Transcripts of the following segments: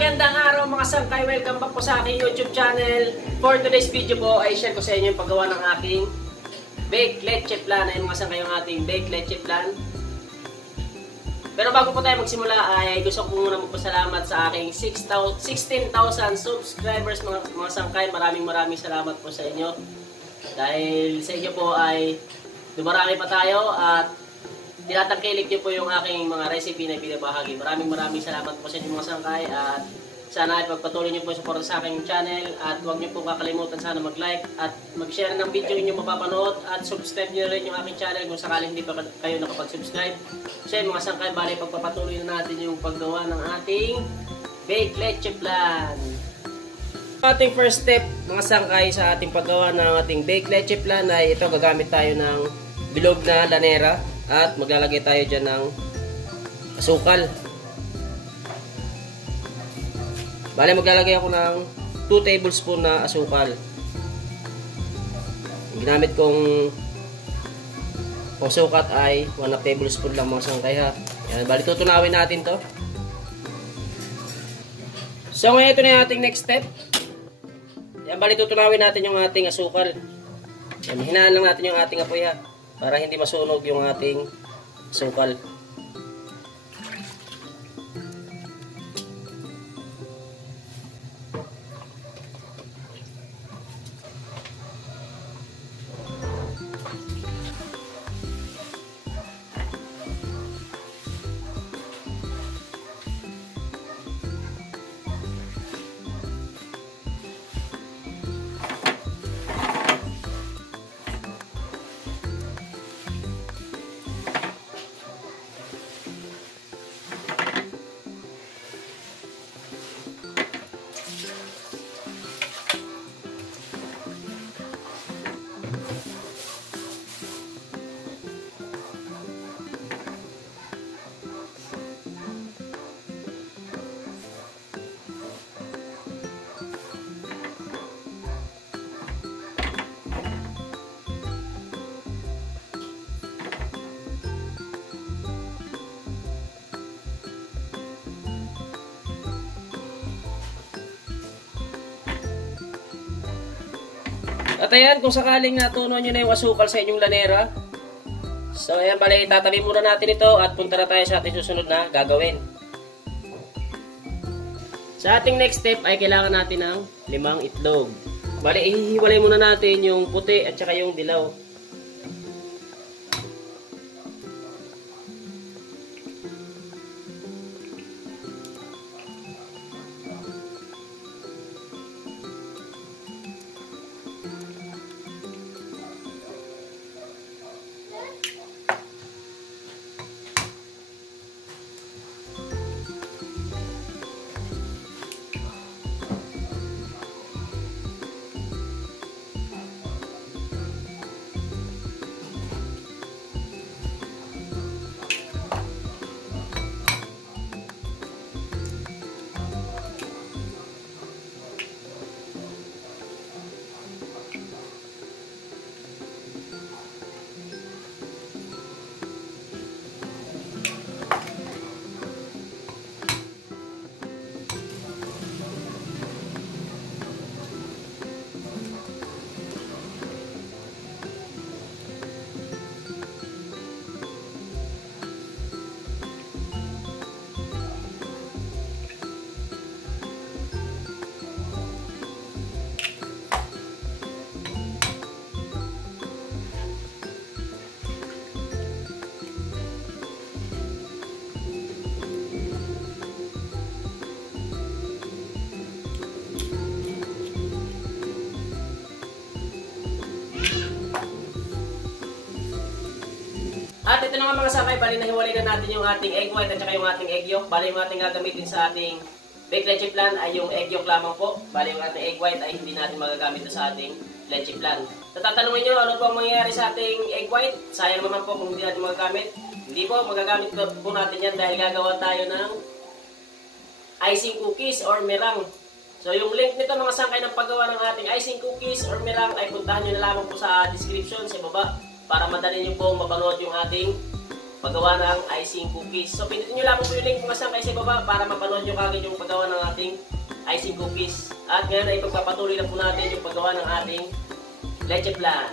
Magandang araw mga sangkay, welcome back po sa aking YouTube channel. For today's video po ay share ko sa inyo yung paggawa ng aking baked leche flan. Ayun mga sangkay yung ating baked leche flan. Pero bago po tayo magsimula ay gusto ko muna magpasalamat sa aking 16,000 subscribers mga sangkay. Maraming salamat po sa inyo. Dahil sa inyo po ay dumarami pa tayo at tinatangkilik niyo po yung aking mga recipe na pinabahagi. Maraming salamat po sa inyo mga sangkay at sana ay pagpatuloy niyo po support sa aking channel at huwag niyo po kakalimutan sana mag-like at mag-share ng video niyo mapapanood at subscribe niyo rin yung aking channel kung sakaling hindi pa kayo nakapag-subscribe. So yun mga sangkay, bali pagpapatuloy na natin yung paggawa ng ating baked leche flan. Ating first step mga sangkay sa ating paggawa ng ating baked leche flan ay ito, gagamit tayo ng bilog na lanera. At maglalagay tayo dyan ng asukal. Bale, maglalagay ako ng 2 tablespoon na asukal. Yung ginamit kong sukat ay 1 tablespoon lang mga sangkay ha. Yan, bale, tutunawin natin to. So, ngayon ito na yung ating next step. Yan, bale, tutunawin natin yung ating asukal. Yan, hinaan lang natin yung ating apoy ha, para hindi masunog yung ating asukal. At ayan, kung sakaling natunaw nyo na yung asukal sa inyong lanera. So ayan, bali, tatabi muna natin ito at punta na tayo sa ating susunod na gagawin. Sa ating next step ay kailangan natin ng 5 itlog. Bali, ihiwalay muna natin yung puti at saka yung dilaw. At ito na nga mga sangkay, bali nahiwalay na natin yung ating egg white at saka yung ating egg yolk. Bali yung ating gagamitin sa ating baked leche flan ay yung egg yolk lamang po. Bali yung ating egg white ay hindi natin magagamit sa ating leche flan. Tatanungin nyo, ano po ang mangyayari sa ating egg white? Sayang naman po kung hindi natin magagamit. Hindi po, magagamit po natin yan dahil gagawa tayo ng icing cookies or meringue. So yung link nito mga sangkay ng paggawa ng ating icing cookies or meringue ay puntahan nyo na lamang po sa description sa baba para madali nyo po mapanood yung ating paggawa ng icing cookies. So pindutin nyo lang po yung link mga sangkay sa baba para mapanood nyo kagad yung paggawa ng ating icing cookies. At ngayon ay pagpapatuloy lang po natin yung paggawa ng ating leche flan.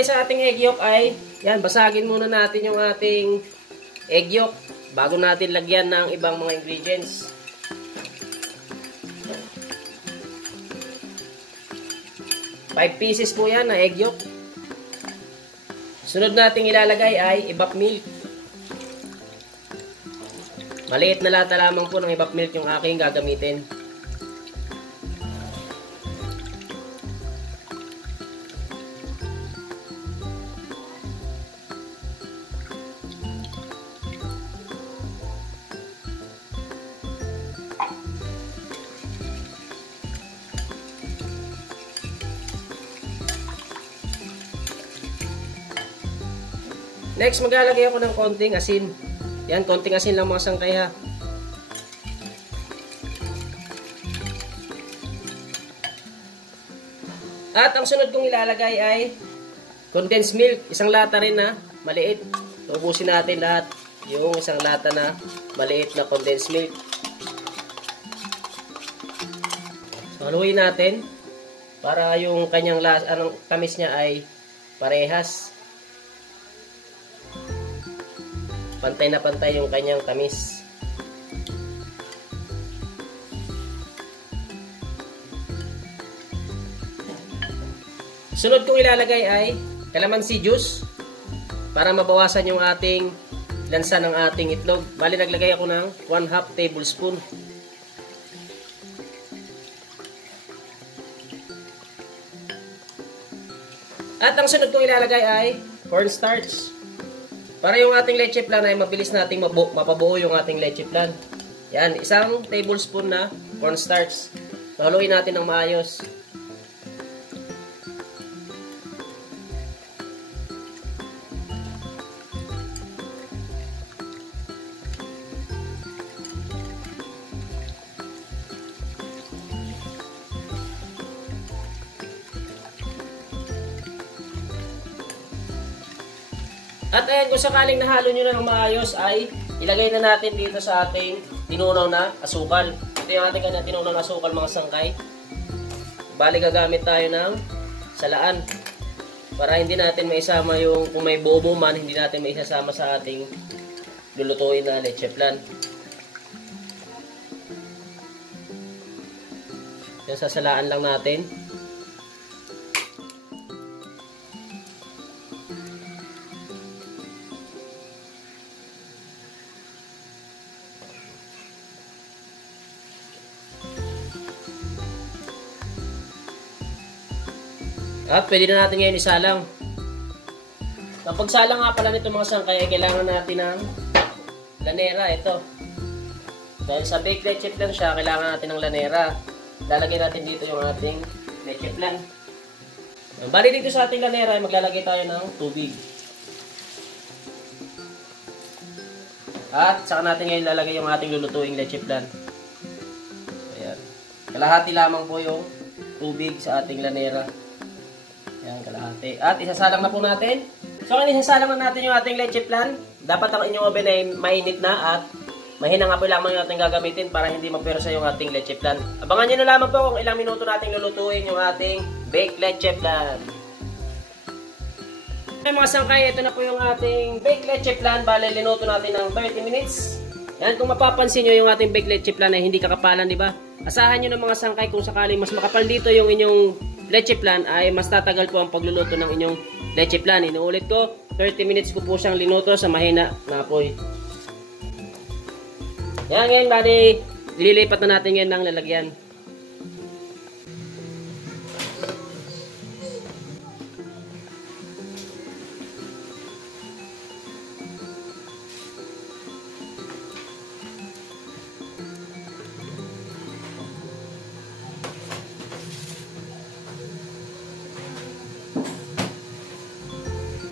Sa ating egg yolk ay, yan, basagin muna natin yung ating egg yolk bago natin lagyan ng ibang mga ingredients. Five pieces po yan na egg yolk. Sunod nating ilalagay ay evap milk. Maliit na lata lamang po ng evap milk yung aking gagamitin. Next, maglalagay ako ng konting asin. Yan, konting asin lang mga sangkay ha. At ang sunod kong ilalagay ay condensed milk. Isang lata rin na maliit. Ubusin natin lahat. Yung isang lata na maliit na condensed milk. So, haluin natin para yung kanyang tamis niya ay parehas. Pantay na pantay yung kanyang tamis. Sunod kong ilalagay ay calamansi juice para mabawasan yung ating lansa ng ating itlog. Bali naglagay ako ng 1/2 tablespoon. At ang sunod kong ilalagay ay cornstarch. Para yung ating leche flan ay mabilis nating mapabuo yung ating leche flan. Yan, 1 tablespoon na cornstarch. So, haluin natin ng maayos. At ayan, kung sakaling nahalo nyo na ng maayos ay ilagay na natin dito sa ating tinunaw na asukal. Ito yung ating kanyang tinunaw na asukal mga sangkay. Bali gagamit tayo ng salaan para hindi natin maisama yung, kung may bobo man, hindi natin maisasama sa ating lulutuin na leche flan. Yan, sasalaan lang natin. At pwede na natin ngayon isalang. Kapag salang nga pala nito mga sangkay, kailangan natin ng lanera. Ito. Dahil sa baked leche flan siya, kailangan natin ng lanera. Lalagay natin dito yung ating leche flan. Bali dito sa ating lanera, maglalagay tayo ng tubig. At saka natin ngayon lalagay yung ating lulutuing leche flan. Ayan. Kalahati lamang po yung tubig sa ating lanera. Ayan, kalahati. At isasalang na po natin. So, kung isasalang na natin yung ating leche flan, dapat ang inyong oven ay mainit na at mahina nga po lamang yung ating gagamitin para hindi mapersa yung ating leche flan. Abangan nyo na lamang po kung ilang minuto nating lulutuin yung ating baked leche flan. Okay, mga sangkay, ito na po yung ating baked leche flan. Bale, linuto natin ng 30 minutes. Yan, kung mapapansin nyo yung ating baked leche flan ay hindi kakapalan, di ba? Asahan nyo ng mga sangkay kung sakaling mas makapal dito yung inyong leche flan ay mas tatagal po ang pagluluto ng inyong leche flan. Inuulit ko, 30 minutes ko po siyang linuto sa mahina na apoy. Yan, ngayon bali, dililipat na natin ngayon ng lalagyan.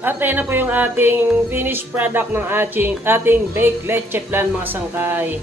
At ayan na po yung ating finished product ng ating baked leche flan mga sangkay.